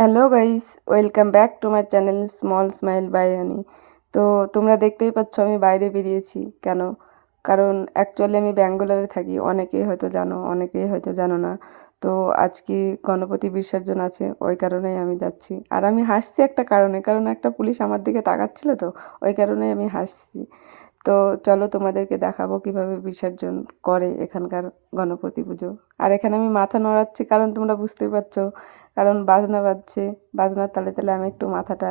Hello guys, welcome back to my channel small smile by Rani. তো তোমরা দেখতেই পাচ্ছ আমি বাইরে বেরিয়েছি কেন? কারণ অ্যাকচুয়ালি আমি ব্যাঙ্গালোরে থাকি, অনেকেই হয়তো জানো, অনেকেই হয়তো জানো না। তো আজকে গণপতি বিসর্জন আছে, ওই কারণেই আমি যাচ্ছি। আর আমি হাসছি একটা কারণে, কারণ একটা পুলিশ আমার দিকে তাকাচ্ছিল, তো ওই কারণেই আমি হাসছি। তো চলো তোমাদেরকে দেখাবো কিভাবে বিসর্জন করে এখানকার গণপতি পুজো। আর এখানে আমি মাথা নড়াচ্ছি, কারণ তোমরা বুঝতেই পারছো, কারণ বাজনা বাজছে, বাজনার তালে তালে আমি একটু মাথাটা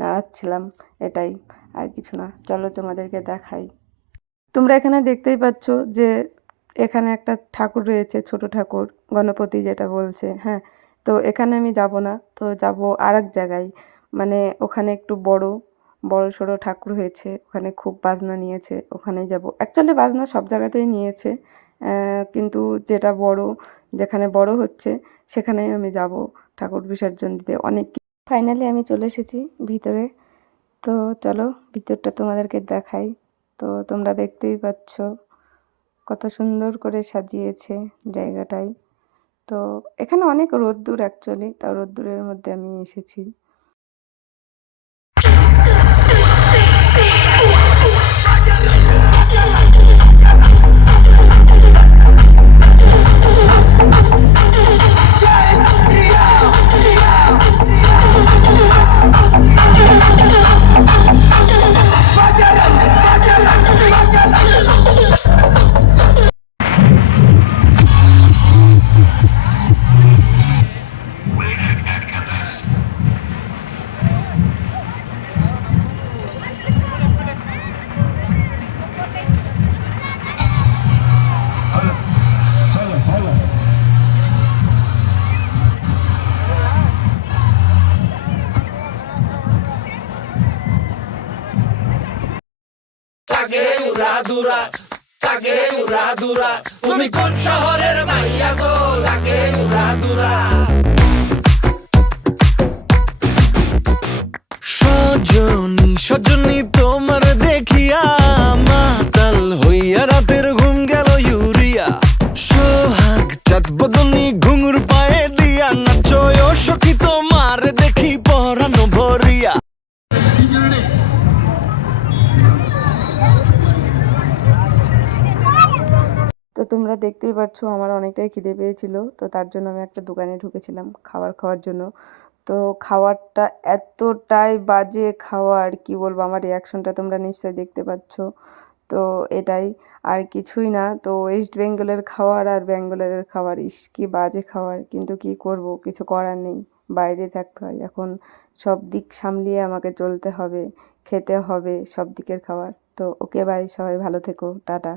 নাড়াচ্ছিলাম, এটাই, আর কিছু না। চলো তোমাদেরকে দেখাই। তোমরা এখানে দেখতেই পাচ্ছ যে এখানে একটা ঠাকুর রয়েছে, ছোট ঠাকুর, গণপতি যেটা বলছে, হ্যাঁ। তো এখানে আমি যাব না, তো যাব আর এক জায়গায়, মানে ওখানে একটু বড় বড় সড়ো ঠাকুর হয়েছে, ওখানে খুব বাজনা নিয়েছে, ওখানেই যাব। অ্যাকচুয়ালি বাজনা সব জায়গাতেই নিয়েছে, কিন্তু যেটা বড়, যেখানে বড় হচ্ছে সেখানেই আমি যাব ঠাকুর বিসর্জন দিতে। অনেক ফাইনালি আমি চলে এসেছি ভিতরে। তো চলো ভিতরটা তোমাদেরকে দেখাই। তো তোমরা দেখতেই পাচ্ছ কত সুন্দর করে সাজিয়েছে জায়গাটায়। তো এখানে অনেক রোদ্দুর, অ্যাকচুয়ালি তাও রোদ্দুরের মধ্যে আমি এসেছি। তুমি কোন শহরের মাইয়া গো? লাগে উড়াদুরা। সজনী সজনী তোমার দেখিয়া মাতাল হইয়া রাতের ঘুম গেল ইউরিয়া। সোহাগ চাঁদ বদনী ঘুঙুর পায়ে দিয়া নাচয় সখী তোমার দেখি পরানো ভরিয়া। তো তোমরা দেখতেই পাচ্ছ আমার অনেকটাই খিদে পেয়েছিল, তো তার জন্য আমি একটা দোকানে ঢুকেছিলাম খাবার খাওয়ার জন্য। তো খাবারটা এতটাই বাজে খাওয়ার, কি বলবো, আমার রিয়াকশনটা তোমরা নিশ্চয়ই দেখতে পাচ্ছ। তো এটাই, আর কিছুই না। তো ওয়েস্ট বেঙ্গলের খাবার আর ব্যাঙ্গালোরের খাবার, ইস কি বাজে খাবার, কিন্তু কি করব, কিছু করার নেই, বাইরে থাকতে হয় এখন, সব দিক সামলিয়ে আমাকে চলতে হবে, খেতে হবে সব দিকের খাবার। তো ওকে, বাই, সবাই ভালো থেকো, টাটা।